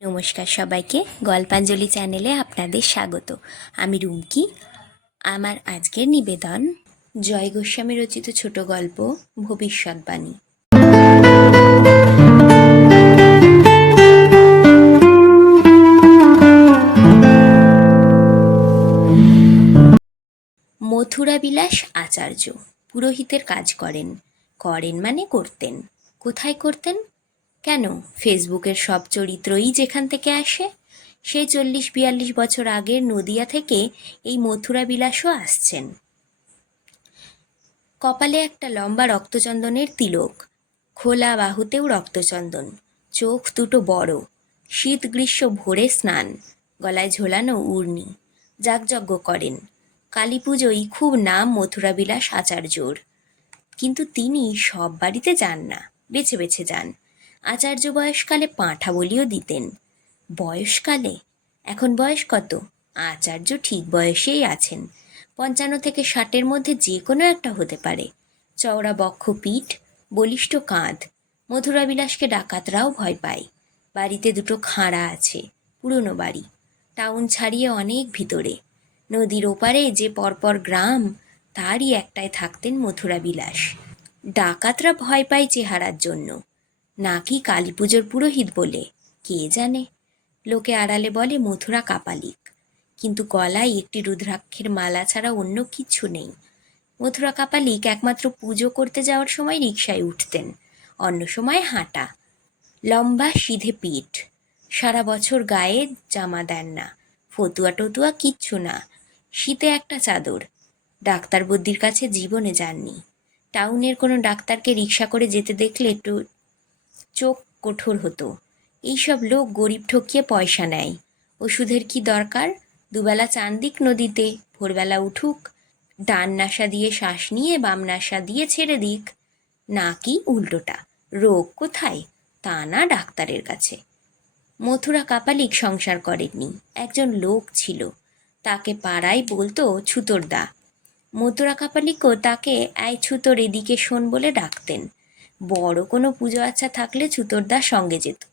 নমস্কার সবাইকে, গল্পাঞ্জলি চ্যানেলে আপনাদের স্বাগত। আমি রুমকি। আমার আজকের নিবেদন, জয় গোস্বামী রচিত ছোট গল্প ভবিষ্যৎবাণী মথুরা বিলাস আচার্য, পুরোহিতের কাজ করেন। করেন মানে করতেন। কোথায় করতেন? কেন ফেসবুকের সব চরিত্রই যেখান থেকে আসে? সেই চল্লিশ বিয়াল্লিশ বছর আগের নদিয়া থেকে এই মথুরা বিলাসও আসছেন। কপালে একটা লম্বা রক্তচন্দনের তিলক, খোলা বাহুতেও রক্তচন্দন, চোখ দুটো বড়, শীত গ্রীষ্ম ভোরে স্নান, গলায় ঝোলানো উর্নি, যাগযজ্ঞ করেন কালী পুজোয় খুব নাম মথুরা বিলাস আচার্যর কিন্তু তিনি সব বাড়িতে যান না, বেছে বেছে যান। আচার্য বয়সকালে পাঁঠা বলিও দিতেন। বয়সকালে? এখন বয়স কত? আচার্য ঠিক বয়সেই আছেন। পঞ্চান্ন থেকে ষাটের মধ্যে যে কোনো একটা হতে পারে। চওড়া বক্ষ পিঠ বলিষ্ঠ কাঁধ মথুরা বিলাসকে ডাকাতরাও ভয় পায়। বাড়িতে দুটো খাঁড়া আছে, পুরনো বাড়ি। টাউন ছাড়িয়ে অনেক ভিতরে। নদীর ওপারে যে পরপর গ্রাম, তারই একটায় থাকতেন মথুরা বিলাস ডাকাতরা ভয় পায় চেহারার জন্য। নাকি কালী পুজোর পুরোহিত বলে? কে জানে? লোকে আড়ালে বলে, মথুরা কাপালিক। কিন্তু গলায় একটি রুদ্রাক্ষের মালা ছাড়া অন্য কিছু নেই। মথুরা কাপালিক একমাত্র পুজো করতে যাওয়ার সময় রিকশায় উঠতেন, অন্য সময় হাঁটা। লম্বা সিধে পিঠ। সারা বছর গায়ে জামা দেন না, ফতুয়া টতুয়া কিচ্ছু না। শীতে একটা চাদর। ডাক্তার বুদ্ধির কাছে জীবনে যাননি। টাউনের কোনো ডাক্তারকে রিক্সা করে যেতে দেখলে একটু চোখ কঠোর হতো। এইসব লোক গরিব ঠকিয়ে পয়সা নেয়। ওষুধের কি দরকার? দুবেলা চান্দিক নদীতে, ভোরবেলা উঠুক, ডান নাশা দিয়ে শ্বাস নিয়ে বাম নাশা দিয়ে ছেড়ে দিক। নাকি উল্টোটা, রোগ কোথায়? তা না ডাক্তারের কাছে। মথুরা কাপালিক সংসার করেননি, একজন লোক ছিল। তাকে পাড়ায় বলতো ছুতোরদা মথুরা কাপালিকও তাকে এই ছুতোর এদিকে শোন বলে ডাকতেন। বড় কোনো পুজো আচ্ছা থাকলে ছুতোরদার সঙ্গে যেত।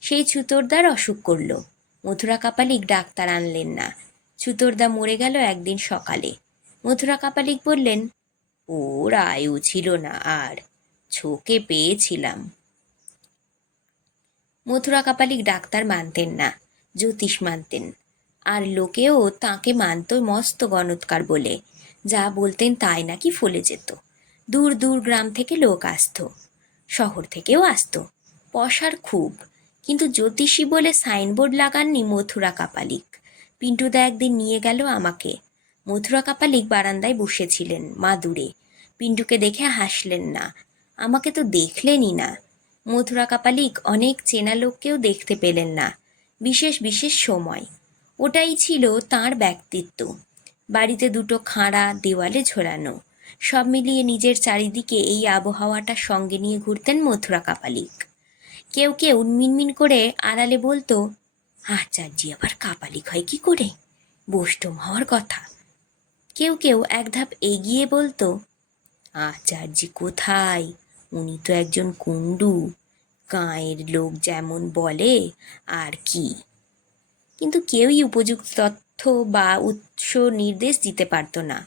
সেই ছুতোরদার অসুখ করল। মথুরা কাপালিক ডাক্তার আনলেন না। ছুতোরদা মরে গেল একদিন সকালে। মথুরা কাপালিক বললেন, ওর আয়ু ছিল না আর, ছোকে পেয়েছিলাম। মথুরা কাপালিক ডাক্তার মানতেন না, জ্যোতিষ মানতেন। আর লোকেও তাকে মানত মস্ত গণৎকার বলে। যা বলতেন তাই নাকি ফলে যেত। দূর দূর গ্রাম থেকে লোক আসতো। শহর থেকেও আসতো। পশার খুব। কিন্তু জ্যোতিষী বলে সাইনবোর্ড লাগাননি মথুরা কাপালিক। পিন্টুদা একদিন নিয়ে গেল আমাকে। মথুরা কাপালিক বারান্দায় বসেছিলেন মা দূরে পিন্টুকে দেখে হাসলেন না। আমাকে তো দেখলেনই না। মথুরা কাপালিক অনেক চেনা লোককেও দেখতে পেলেন না। বিশেষ বিশেষ সময়। ওটাই ছিল তার ব্যক্তিত্ব। বাড়িতে দুটো খাঁড়া, দেওয়ালে ঝোলানো। সব মিলিয়ে নিজের চারিদিকে এই আবহাওয়াটা সঙ্গে নিয়ে ঘুরতেন মথুরা কাপালিক। কেউ কেউ মিনমিন করে আড়ালে বলতো, আচার্যি, আবার কাপালিক হয় কি করে? বৈষ্ণব হওয়ার কথা। কেউ কেউ এক ধাপ এগিয়ে বলতো, আচার্যি কোথায়? উনি তো একজন কুণ্ডু। গাঁয়ের লোক যেমন বলে, আর কি? কিন্তু কেউই উপযুক্ত তথ্য বা উৎস নির্দেশ দিতে পারতো না।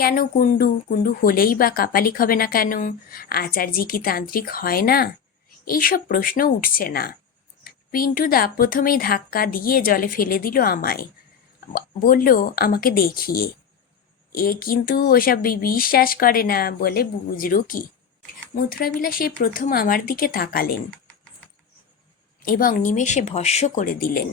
কেন কুণ্ডু? কুণ্ডু হলেই বা কাপালিক হবে না কেন? আচার্যি কি তান্ত্রিক হয় না? এইসব প্রশ্ন উঠছে না। পিন্টুদা প্রথমেই ধাক্কা দিয়ে জলে ফেলে দিল আমায়। বলল, আমাকে দেখিয়ে। এ কিন্তু ওসব বিশ্বাস করে না, বলে বুঝলো কি। মথুরাবিলাস এই প্রথম আমার দিকে তাকালেন এবং নিমেষে ভস্য করে দিলেন।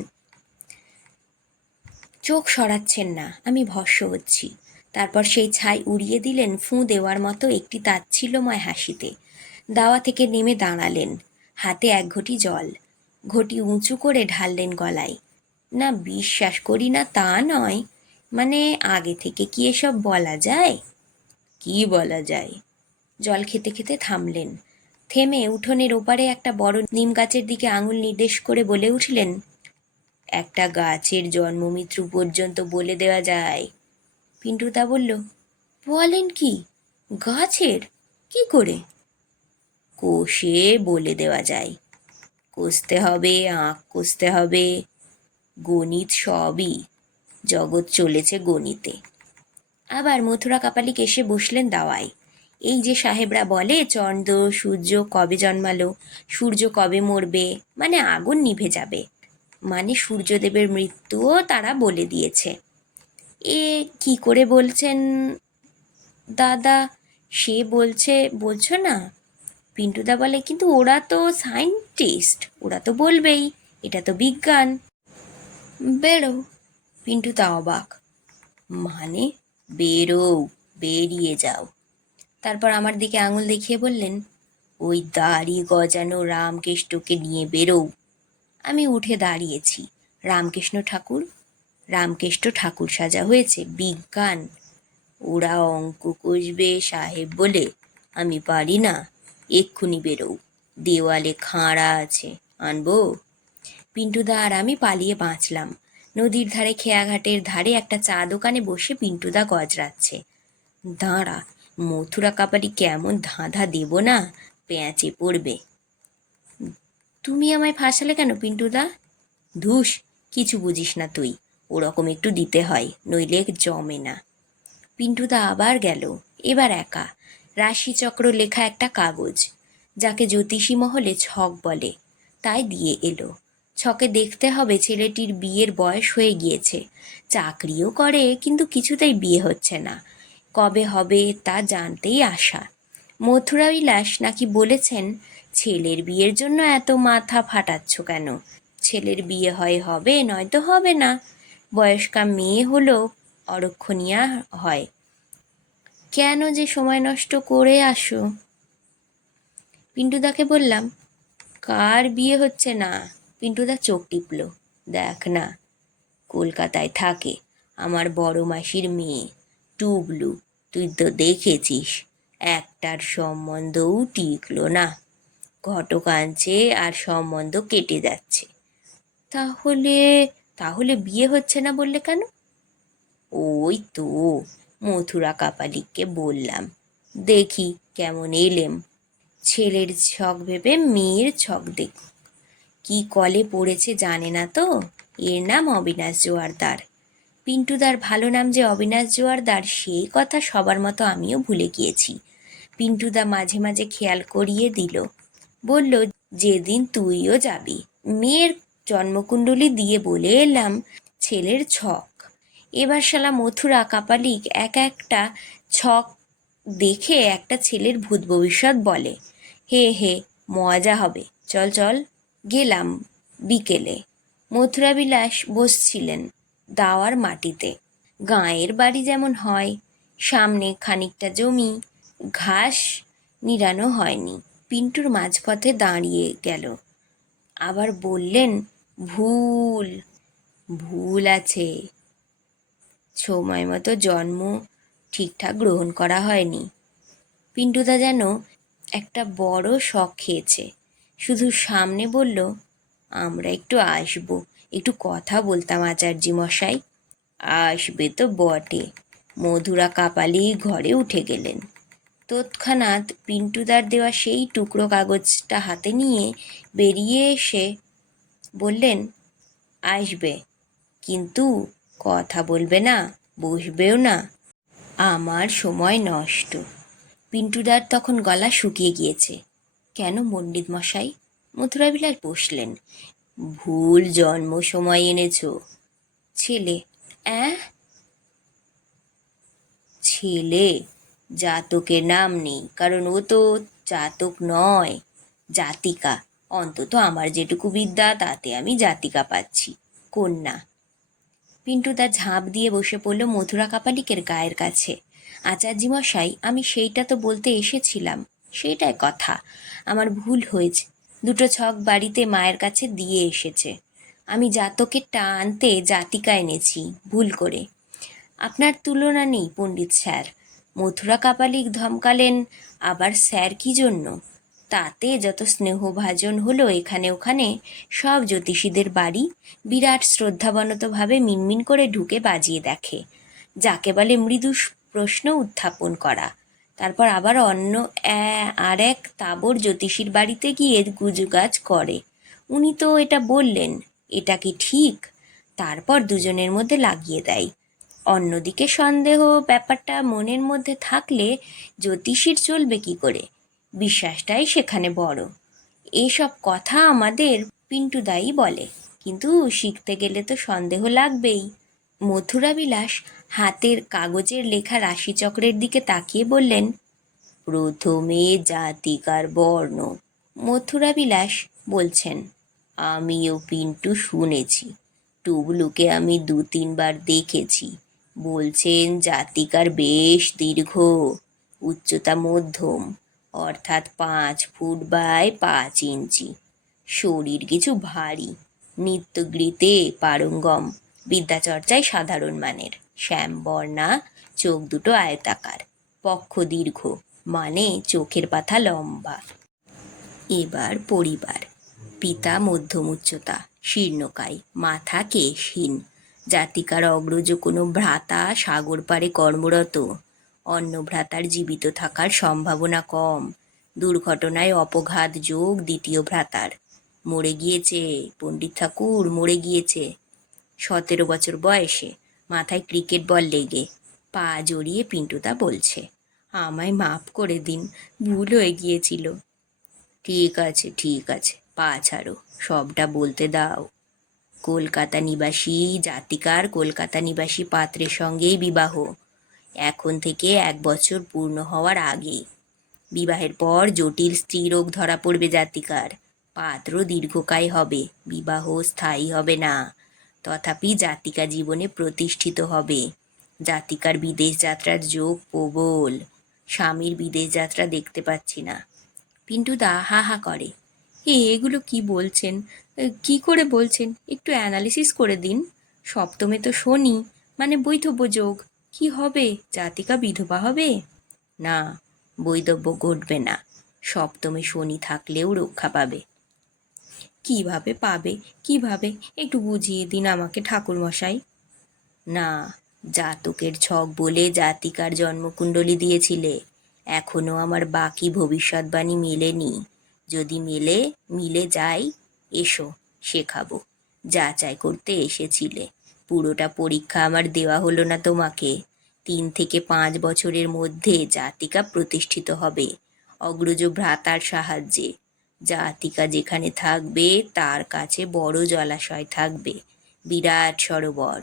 চোখ সরাচ্ছেন না, আমি ভস্য হচ্ছি। তারপর সেই ছাই উড়িয়ে দিলেন ফুঁ দেওয়ার মতো একটি তাচ্ছিল্যময় হাসিতে। দাওয়া থেকে নেমে দাঁড়ালেন, হাতে এক ঘটি জল। ঘটি উঁচু করে ঢাললেন গলায়। না, বিশ্বাস করি না, তা নয়। মানে আগে থেকে কি এসব বলা যায়? কি বলা যায়? জল খেতে খেতে থামলেন। থেমে উঠোনের ওপারে একটা বড় নিম গাছের দিকে আঙুল নির্দেশ করে বলে উঠলেন, একটা গাছের জন্ম মৃত্যু পর্যন্ত বলে দেওয়া যায়। পিন্টুদা বলল, বলেন কি, গাছের? কি করে? কোষে বলে দেওয়া যায়। কষতে হবে আঁক কষতে হবে। গণিত সবই জগৎ চলেছে গণিতে। আবার মথুরা কাপালিক এসে বসলেন দাওয়ায়। এই যে সাহেবরা বলে, চন্দ্র, সূর্য কবে জন্মালো? সূর্য কবে মরবে? মানে আগুন নিভে যাবে। মানে সূর্যদেবের মৃত্যুও তারা বলে দিয়েছে। এ কি করে বলছেন দাদা? সে বলছে, বলছো না? পিন্টুদা বলে, কিন্তু ওরা তো সায়েন্টিস্ট, ওরা তো বলবেই, এটা তো বিজ্ঞান। বেরো। পিন্টুদা অবাক। মানে? বেরো, বেরিয়ে যাও। তারপর আমার দিকে আঙুল দেখিয়ে বললেন, ওই দাড়ি গজানো রামকৃষ্ণকে নিয়ে বেরো। আমি উঠে দাঁড়িয়েছি। রামকৃষ্ণ ঠাকুর রামকৃষ্ণ ঠাকুর সাজা হয়েছে। বিজ্ঞান। ওরা অঙ্ক কষবে, সাহেব বলে, আমি পারি না, এক্ষুনি বেরো দেওয়ালে খাঁড়া আছে, আনব। পিন্টুদা আর আমি পালিয়ে বাঁচলাম। নদীর ধারে খেয়াঘাটের ধারে একটা চা দোকানে বসে পিন্টুদা গজরাচ্ছে। দাঁড়া, মথুরা কাপারি কেমন ধাঁধা দেব না পেঁচে পড়বে। তুমি আমায় ফাঁসালে কেন পিন্টুদা ধুস, কিছু বুঝিস না তুই। ওরকম একটু দিতে হয়, নইলে জমে না। পিন্টুদা আবার গেল, এবার একা। রাশিচক্র লেখা একটা কাগজ, যাকে জ্যোতিষী মহলে ছক বলে, তাই দিয়ে এলো। ছকে দেখতে হবে ছেলেটির বিয়ের বয়স হয়ে গিয়েছে। চাকরিও করে, কিন্তু কিছুতেই বিয়ে হচ্ছে না। কবে হবে তা জানতেই আশা। মথুরা বিলাস নাকি বলেছেন, ছেলের বিয়ের জন্য এত মাথা ফাটাচ্ছ কেন? ছেলের বিয়ে হয় হবে, নয়তো হবে না। বয়স্কা মেয়ে হলেও অরক্ষণীয়া হয়। কেন যে সময় নষ্ট করে আসো? পিন্টুদাকে বললাম, কার বিয়ে হচ্ছে না? পিন্টুদা চোখ টিপল, দেখ না, কলকাতায় থাকে আমার বড় মাসির মেয়ে, টুবলু, তুই তো দেখেছিস, একটার সম্বন্ধও টিকলো না। ঘটক আনছে আর সম্বন্ধ কেটে যাচ্ছে। তাহলে তাহলে বিয়ে হচ্ছে না বললে কেন? ওই তো, মথুরা কাপালিককে বললাম। দেখি কেমন এলেম। ছেলের ছক ভেবে মেয়ের ছক দেখ। কি কলে পড়েছে জানে না তো? এর নাম অবিনাশ জোয়ারদার। পিন্টুদার ভালো নাম যে অবিনাশ জোয়ারদার, সেই কথা সবার মতো আমিও ভুলে গিয়েছি। পিন্টুদা মাঝে মাঝে খেয়াল করিয়ে দিল। বলল, যেদিন তুইও যাবি, মেয়ের জন্মকুণ্ডলী দিয়ে বলে এলাম, ছেলের ছক। এবার শালা মথুরা কাপালিক এক একটা ছক দেখে একটা ছেলের ভূত ভবিষ্যৎ বলে, হে হে, মজা হবে। চল চল, গেলাম বিকেলে। মথুরা বিলাস বসছিলেন দাওয়ার মাটিতে। গাঁয়ের বাড়ি যেমন হয়, সামনে খানিকটা জমি, ঘাস নিরানো হয়নি। পিন্টুর মাঝপথে দাঁড়িয়ে গেল। আবার বললেন ভুল ভুল আছে। সময় মতো জন্ম ঠিকঠাক গ্রহণ করা হয়নি। পিন্টুদা যেন একটা বড় শখ খেয়েছে। শুধু সামনে বলল, আমরা একটু আসব, একটু কথা বলতাম আচার্যি মশাই। আসবে তো বটে। মধুরা কাপালি ঘরে উঠে গেলেন। তৎক্ষণাৎ পিন্টুদার দেওয়া সেই টুকরো কাগজটা হাতে নিয়ে বেরিয়ে এসে বললেন, আসবে। কিন্তু কথা বলবে না, বসবেও না। আমার সময় নষ্ট। পিন্টুদার তখন গলা শুকিয়ে গিয়েছে। কেন পণ্ডিত মশাই? মথুরা বিলাস বসলেন। ভুল জন্ম সময় এনেছ। ছেলে, অ্যাঁ? ছেলে, জাতকের নাম নেই, কারণ ও তো জাতক নয়, জাতিকা। অন্তত আমার যেটুকু বিদ্যা, তাতে আমি জাতিকা পাচ্ছি। কন্যা। পিন্টু তার ঝাঁপ দিয়ে বসে পড়ল মথুরা কাপালিকের গায়ের কাছে। আচার্যি মশাই আমি সেইটা তো বলতে এসেছিলাম। সেইটাই কথা। আমার ভুল হয়েছে। দুটো ছক বাড়িতে মায়ের কাছে দিয়ে এসেছে। আমি জাতকেরটা আনতে জাতিকা এনেছি, ভুল করে। আপনার তুলনা নেই, পণ্ডিত স্যার। মথুরা কাপালিক ধমকালেন, আবার স্যার কি জন্য? তাতে যত স্নেহভাজন হলো এখানে ওখানে, সব জ্যোতিষীদের বাড়ি বিরাট শ্রদ্ধাবনতভাবে মিনমিন করে ঢুকে বাজিয়ে দেখে, যাকে বলে মৃদু প্রশ্ন উত্থাপন করা। তারপর আবার অন্য আর এক তাবর জ্যোতিষীর বাড়িতে গিয়ে গুজুগাজ করে। উনি তো এটা বললেন, এটা কি ঠিক? তারপর দুজনের মধ্যে লাগিয়ে দেয়। অন্যদিকে সন্দেহ ব্যাপারটা মনের মধ্যে থাকলে জ্যোতিষীর চলবে কি করে? বিশ্বাসটাই সেখানে বড়। এসব কথা আমাদের পিন্টুদাই বলে। কিন্তু শিখতে গেলে তো সন্দেহ লাগবেই। মথুরা বিলাস হাতের কাগজের লেখা রাশিচক্রের দিকে তাকিয়ে বললেন, প্রথমে জাতিকার বর্ণ। মথুরা বিলাস বলছেন, আমিও পিন্টু শুনেছি। টুবলুকে আমি দু তিনবার দেখেছি। বলছেন জাতিকার বেশ দীর্ঘ, উচ্চতা মধ্যম। অর্থাৎ পাঁচ ফুট বাই পাঁচ ইঞ্চি। শরীর কিছু ভারী। নিত্যগৃতে পারঙ্গম। বিদ্যাচর্চায় সাধারণ মানের। শ্যামবর্ণা চোখ দুটো আয়তাকার। পক্ষ দীর্ঘ মানে চোখের পাথা লম্বা। এবার পরিবার। পিতা মধ্যম উচ্চতা শীর্ণকায়, মাথা কেশহীন। জাতিকার অগ্রজ কোনো ভ্রাতা সাগর পাড়ে কর্মরত। অন্য ভ্রাতার জীবিত থাকার সম্ভাবনা কম। দুর্ঘটনায় অপঘাত যোগ দ্বিতীয় ভ্রাতার। মরে গিয়েছে, পণ্ডিত ঠাকুর, মরে গিয়েছে। সতেরো বছর বয়সে, মাথায় ক্রিকেট বল লেগে, পা জড়িয়ে পিন্টুদা বলছে, আমায় মাফ করে দিন, ভুল হয়ে গিয়েছিল। ঠিক আছে ঠিক আছে, পা ছাড়ো, সবটা বলতে দাও। কলকাতা নিবাসী, জাতিকার কলকাতা নিবাসী পাত্রের সঙ্গেই বিবাহ। এখন থেকে এক বছর পূর্ণ হওয়ার আগে বিবাহের পর জটিল স্ত্রীরোগ ধরা পড়বে জাতিকার। পাত্র দীর্ঘকায় হবে, বিবাহ স্থায়ী হবে না। তথাপি জাতিকা জীবনে প্রতিষ্ঠিত হবে। জাতিকার বিদেশ যাত্রার যোগ প্রবল। স্বামীর বিদেশ যাত্রা দেখতে পাচ্ছি না। পিন্টুদা হা হা করে। এ, এগুলো কি বলছেন? কি করে বলছেন? একটু অ্যানালিসিস করে দিন। সপ্তমে তো শনি মানে বৈধব্য যোগ। কি হবে? জাতিকা বিধবা হবে? না, বৈধব্য ঘটবে না। সপ্তমে শনি থাকলেও রক্ষা পাবে। কীভাবে পাবে? কীভাবে? একটু বুঝিয়ে দিন আমাকে, ঠাকুরমশাই। না, জাতকের ছক বলে জাতিকার জন্মকুণ্ডলী দিয়েছিলে। এখনও আমার বাকি ভবিষ্যৎবাণী মেলেনি। যদি মেলে, মিলে যাই, এসো, শেখাবো। যাচাই করতে এসেছিলে। পুরোটা পরীক্ষা আমার দেওয়া হলো না তোমাকে। তিন থেকে পাঁচ বছরের মধ্যে জাতিকা প্রতিষ্ঠিত হবে, অগ্রজ ভ্রাতার সাহায্যে। জাতিকা যেখানে থাকবে, তার কাছে বড় জলাশয় থাকবে, বিরাট সরোবর।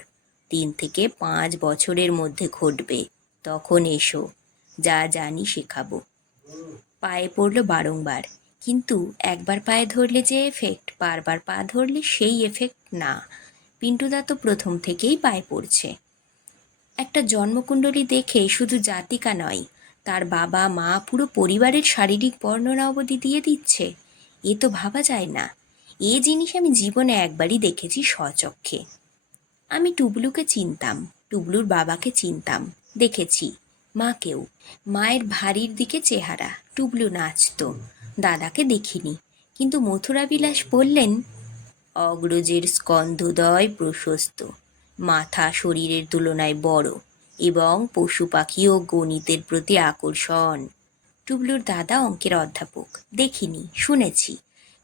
তিন থেকে পাঁচ বছরের মধ্যে ঘটবে, তখন এসো, যা জানি শেখাবো। পায়ে পড়ল বারংবার, কিন্তু একবার পায়ে ধরলে যে এফেক্ট বারবার পা ধরলে সেই এফেক্ট না। পিন্টুদা তো প্রথম থেকেই পায়ে পড়ছে। একটা জন্মকুণ্ডলী দেখে শুধু জাতিকা নয়, তার বাবা, মা পুরো পরিবারের শারীরিক বর্ণনা অবধি দিয়ে দিচ্ছে। এ তো ভাবা যায় না। এ জিনিস আমি জীবনে একবারই দেখেছি স্বচক্ষে। আমি টুবলুকে চিনতাম, টুবলুর বাবাকে চিনতাম, দেখেছি মাকেও মায়ের ভারীর দিকে চেহারা, টুবলু নাচতো, দাদাকে দেখিনি। কিন্তু মথুরা বিলাস বললেন অগ্রজের স্কন্ধদয় প্রশস্ত, মাথা শরীরের তুলনায় বড় এবং পশু পাখি ও গণিতের প্রতি আকর্ষণ। টুবলুর দাদা অঙ্কের অধ্যাপক। দেখিনি, শুনেছি।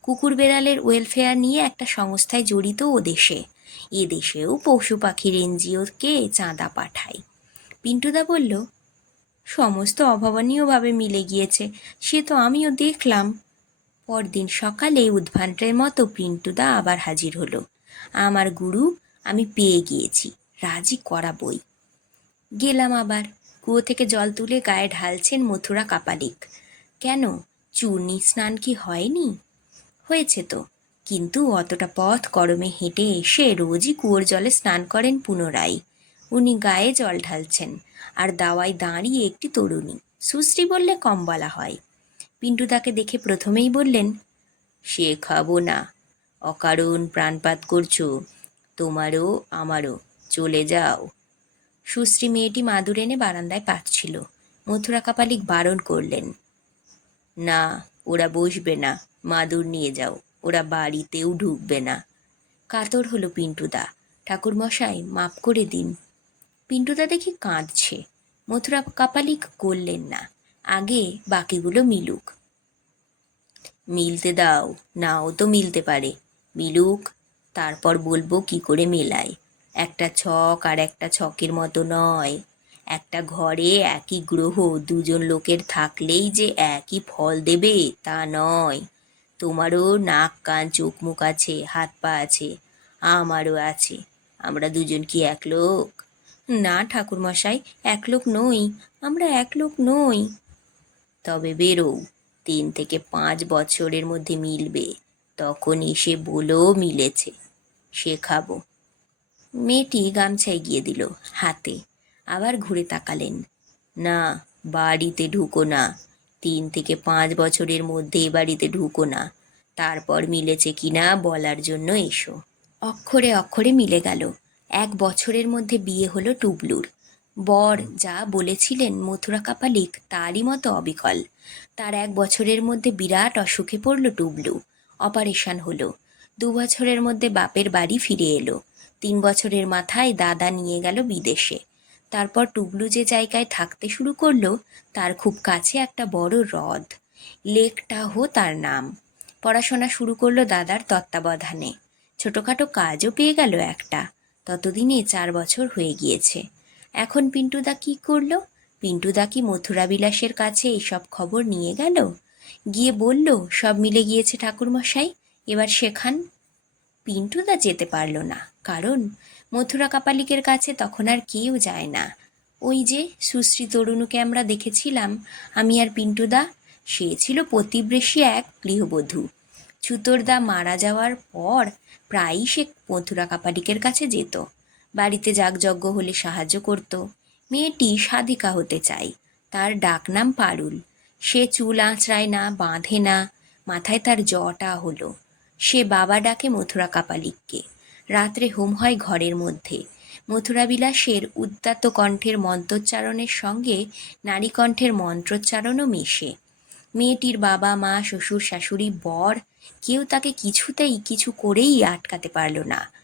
কুকুর বেড়ালের ওয়েলফেয়ার নিয়ে একটা সংস্থায় জড়িত ও দেশে। এ দেশেও পশু পাখির এনজিওকে চাঁদা পাঠায়। পিন্টুদা বলল, সমস্ত অভাবনীয়ভাবে মিলে গিয়েছে, সে তো আমিও দেখলাম। পরদিন সকালে উদ্ভান্তের মতো পিন্টুদা আবার হাজির হলো। আমার গুরু, আমি পেয়ে গিয়েছি, রাজি করা বই। গেলাম আবার, কুয়ো থেকে জল তুলে গায়ে ঢালছেন মথুরা কাপালিক। কেন চূর্ণি স্নান কি হয়নি? হয়েছে তো, কিন্তু অতটা পথ গরমে হেঁটে এসে রোজই কুয়োর জলে স্নান করেন পুনরায়। উনি গায়ে জল ঢালছেন, আর দাওয়ায় দাঁড়িয়ে একটি তরুণী, সুশ্রী বললে কম বলা হয়। পিন্টুদাকে দেখে প্রথমেই বললেন, সে খাব না। অকারণ প্রাণপাত করছ। তোমারও, আমারও। চলে যাও। সুশ্রী মেয়েটি মাদুর এনে বারান্দায় পাচ্ছিল মথুরা কাপালিক বারণ করলেন, না, ওরা বসবে না। মাদুর নিয়ে যাও। ওরা বাড়িতেও ঢুকবে না। কাতর হলো পিন্টুদা। ঠাকুরমশাই মাপ করে দিন। পিন্টুদা দেখি কাঁদছে। মথুরা কাপালিক করলেন না আগে বাকিগুলো মিলুক। মিলতে দাও, নাও তো মিলতে পারে। মিলুক, তারপর বলব কি করে মেলায় একটা ছক আর একটা ছকের মতো নয়। একটা ঘরে একই গ্রহ, দুজন লোকের থাকলেই যে একই ফল দেবে তা নয়। তোমারও নাক, কান, চোখ, মুখ আছে, হাত, পা আছে, আমারও আছে। আমরা দুজন কি এক লোক না, ঠাকুরমশাই এক লোক নই। আমরা এক লোক নই। তবে বেরো। তিন থেকে পাঁচ বছরের মধ্যে মিলবে। তখন এসে বলো মিলেছে। শেখাবো মেয়েটি গামছা এগিয়ে দিল হাতে। আবার ঘুরে তাকালেন। না, বাড়িতে ঢুকো না। তিন থেকে পাঁচ বছরের মধ্যে এ বাড়িতে ঢুকো না। তারপর মিলেছে কিনা বলার জন্য এসো। অক্ষরে অক্ষরে মিলে গেল। এক বছরের মধ্যে বিয়ে হলো টুবলুর। বর যা বলেছিলেন মথুরা কাপালিক তারই মতো অবিকল। তার এক বছরের মধ্যে বিরাট অসুখে পড়ল টুবলু অপারেশন হলো। দু বছরের মধ্যে বাপের বাড়ি ফিরে এলো। তিন বছরের মাথায় দাদা নিয়ে গেল বিদেশে। তারপর টুবলু যে জায়গায় থাকতে শুরু করল, তার খুব কাছে একটা বড় হ্রদ। লেক টাহো তার নাম। পড়াশোনা শুরু করল দাদার তত্ত্বাবধানে। ছোটোখাটো কাজও পেয়ে গেল একটা। ততদিনে চার বছর হয়ে গিয়েছে। এখন পিন্টুদা কি করল? পিন্টুদা কি মথুরা বিলাসের কাছে এসব খবর নিয়ে গেল? গিয়ে বলল, সব মিলে গিয়েছে ঠাকুরমশাই, এবার শেখান পিন্টুদা যেতে পারল না। কারণ মথুরা কাপালিকের কাছে তখন আর কেউ যায় না। ওই যে সুশ্রী তরুণুকে আমরা দেখেছিলাম, আমি আর পিন্টুদা, সে ছিল প্রতিবেশী এক গৃহবধূ। ছুতোরদা মারা যাওয়ার পর প্রায়ই সে মথুরা কাপালিকের কাছে যেত। বাড়িতে যাগযজ্ঞ হলে সাহায্য করত। মেয়েটি সাধিকা হতে চায়। তার ডাকনাম পারুল। সে চুল আঁচড়ায় না, বাঁধে না, মাথায় তার জটা হলো। সে বাবা ডাকে মথুরা কাপালিককে। রাত্রে হোম হয় ঘরের মধ্যে। মথুরা বিলাসের উদ্দাত্ত কণ্ঠের মন্ত্রোচ্চারণের সঙ্গে নারী কণ্ঠের মন্ত্রোচ্চারণও মেশে। মেয়েটির বাবা, মা, শ্বশুর, শাশুড়ি, বর কেউ তাকে কিছুতেই, কিছু করেই আটকাতে পারল না।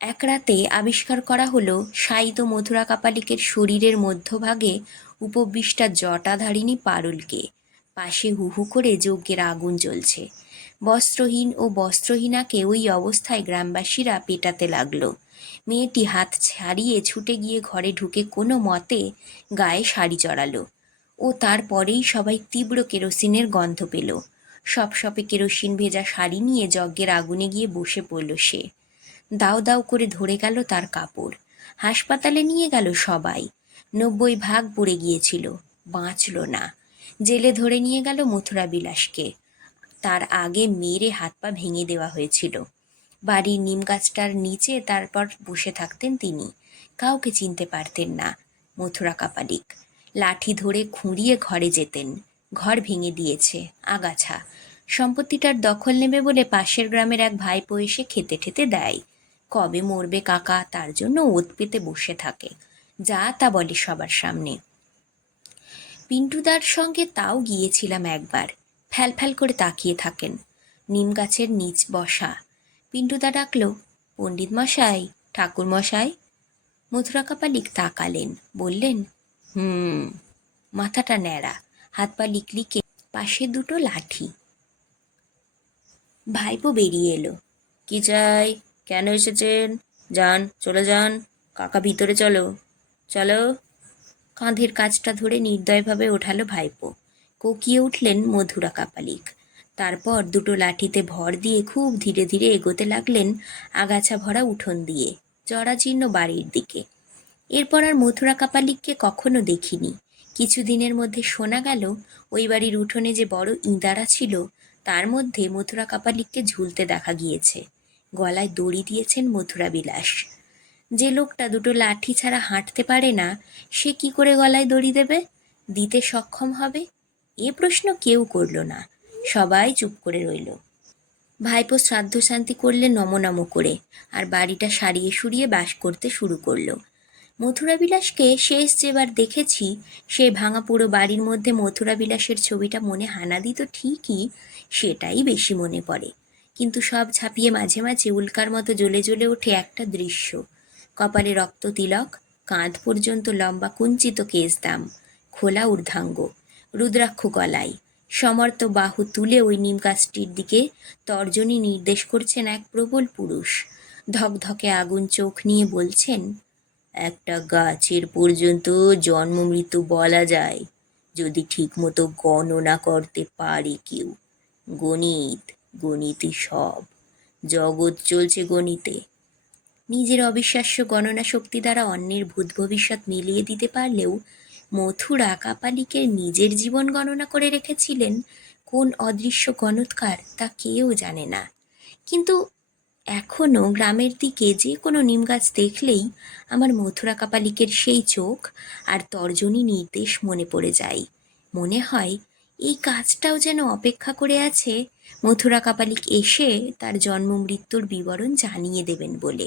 এক রাতে আবিষ্কার করা হলো সাইত মথুরা কাপালিকের শরীরের মধ্যভাগে উপবিষ্টা জটাধারিণী পারুলকে। পাশে হু হু করে যজ্ঞের আগুন জ্বলছে। বস্ত্রহীন ও বস্ত্রহীনাকে ওই অবস্থায় গ্রামবাসীরা পেটাতে লাগল। মেয়েটি হাত ছাড়িয়ে ছুটে গিয়ে ঘরে ঢুকে কোনো মতে গায়ে শাড়ি চড়ালো ও তারপরেই সবাই তীব্র কেরোসিনের গন্ধ পেল। সপ সপে কেরোসিন ভেজা শাড়ি নিয়ে যজ্ঞের আগুনে গিয়ে বসে পড়ল সে। দাও দাও করে ধরে গেল তার কাপড়। হাসপাতালে নিয়ে গেল সবাই। নব্বই ভাগ পড়ে গিয়েছিল, বাঁচল না। জেলে ধরে নিয়ে গেল মথুরা বিলাসকে তার আগে মেরে হাত পা ভেঙে দেওয়া হয়েছিল। বাড়ির নিম গাছটার নিচে তারপর বসে থাকতেন তিনি। কাউকে চিনতে পারতেন না মথুরা কাপালিক। লাঠি ধরে খুঁড়িয়ে ঘরে যেতেন। ঘর ভেঙে দিয়েছে, আগাছা। সম্পত্তিটার দখল নেবে বলে পাশের গ্রামের এক ভাইপো এসে খেতে ঠেতে দেয়। কবে মরবে কাকা তার জন্য ওত পেতে বসে থাকে। যা তা বলে সবার সামনে। পিন্টুদার সঙ্গে তাও গিয়েছিলাম একবার। ফ্যাল ফ্যাল করে তাকিয়ে থাকেন। নিম গাছের নিচ বসা। পিন্টুদা ডাকলো, পণ্ডিত মশাই, ঠাকুর মশাই? মথুরা কাপালিক তাকালেন, বললেন, হুম, মাথাটা ন্যাড়া, হাত পা লিকলিকে পাশে দুটো লাঠি। ভাইপো বেরিয়ে এলো, কি চাই? কেন এসেছেন? যান, চলে যান। কাকা ভিতরে চলো। চলো। কাঁধের কাজটা ধরে নির্দয়ভাবে ওঠালো ভাইপো। কোকিয়ে উঠলেন মধুরা কাপালিক। তারপর দুটো লাঠিতে ভর দিয়ে খুব ধীরে ধীরে এগোতে লাগলেন আগাছা ভরা উঠোন দিয়ে, জরাজীর্ণ বাড়ির দিকে। এরপর আর মথুরা কাপালিককে কখনো দেখিনি। কিছুদিনের মধ্যে শোনা গেল, ওই বাড়ির উঠোনে যে বড় ইঁদারা ছিল, তার মধ্যে মথুরা কাপালিককে ঝুলতে দেখা গিয়েছে। গলায় দড়ি দিয়েছেন মথুরা বিলাস। যে লোকটা দুটো লাঠি ছাড়া হাঁটতে পারে না, সে কি করে গলায় দড়ি দেবে? দিতে সক্ষম হবে? এ প্রশ্ন কেউ করল না। সবাই চুপ করে রইল। ভাইপো শ্রাদ্ধ শান্তি করলে নম নম করে আর বাড়িটা সারিয়ে সুরিয়ে বাস করতে শুরু করল। মথুরা বিলাসকে শেষ যেবার দেখেছি, সে ভাঙা পুরো বাড়ির মধ্যে মথুরা বিলাসের ছবিটা মনে হানা দিত ঠিকই, সেটাই বেশি মনে পড়ে। কিন্তু সব ছাপিয়ে মাঝে মাঝে উল্কার মতো জ্বলে জ্বলে ওঠে একটা দৃশ্য। কপালে রক্ত তিলক, কাঁধ পর্যন্ত লম্বা কুঞ্চিত কেশ দাম, খোলা ঊর্ধ্বাঙ্গ, রুদ্রাক্ষ গলায়। সমর্থ বাহু তুলে ওই নিম গাছটির দিকে তর্জনী নির্দেশ করছেন এক প্রবল পুরুষ। ধকধকে আগুন চোখ নিয়ে বলছেন, একটা গাছের পর্যন্ত জন্ম মৃত্যু বলা যায়। যদি ঠিকমতো গণনা করতে পারে কেউ। গণিত গণিতই সব। জগৎ চলছে গণিতে। নিজের অবিশ্বাস্য গণনা শক্তি দ্বারা অন্যের ভূত ভবিষ্যৎ মিলিয়ে দিতে পারলেও মথুরা কাপালিকের নিজের জীবন গণনা করে রেখেছিলেন কোন অদৃশ্য গণৎকার তা কেউ জানে না। কিন্তু এখনও গ্রামের দিকে যে কোনো নিম গাছ দেখলেই আমার মথুরা কাপালিকের সেই চোখ আর তর্জনী নির্দেশ মনে পড়ে যায়। মনে হয় এই কাজটাও যেন অপেক্ষা করে আছে মথুরা কাপালিক এসে তার জন্ম মৃত্যুর বিবরণ জানিয়ে দেবেন বলে।